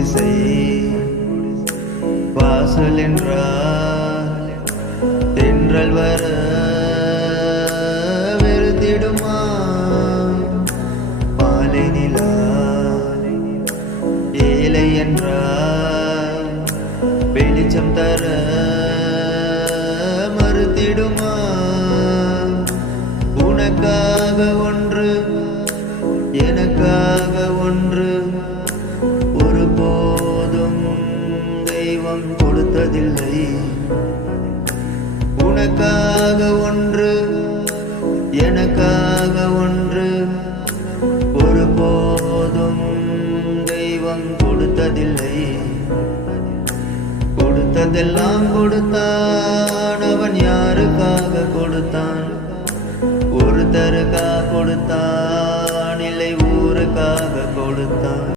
குடிசை வாசல் என்றால் தென்றல் வர வெறுத்திடுமா? பாலை நிலா ஏழை என்றால் வெளிச்சம் தர மறுத்திடுமா? உனக்காக ஒன்று எனக்காக ஒன்று ஒருபோதும் தெய்வம் கொடுத்ததில்லை. உனக்காக ஒன்று எனக்காக ஒன்று ஒருபோதும் தெய்வம் கொடுத்ததில்லை. கொடுத்ததெல்லாம் கொடுத்தான், அவன் யாருக்காக கொடுத்தான்? ஒருத்தருக்காக கொடுத்தான், இல்லை ஊருக்காக கொடுத்தான்.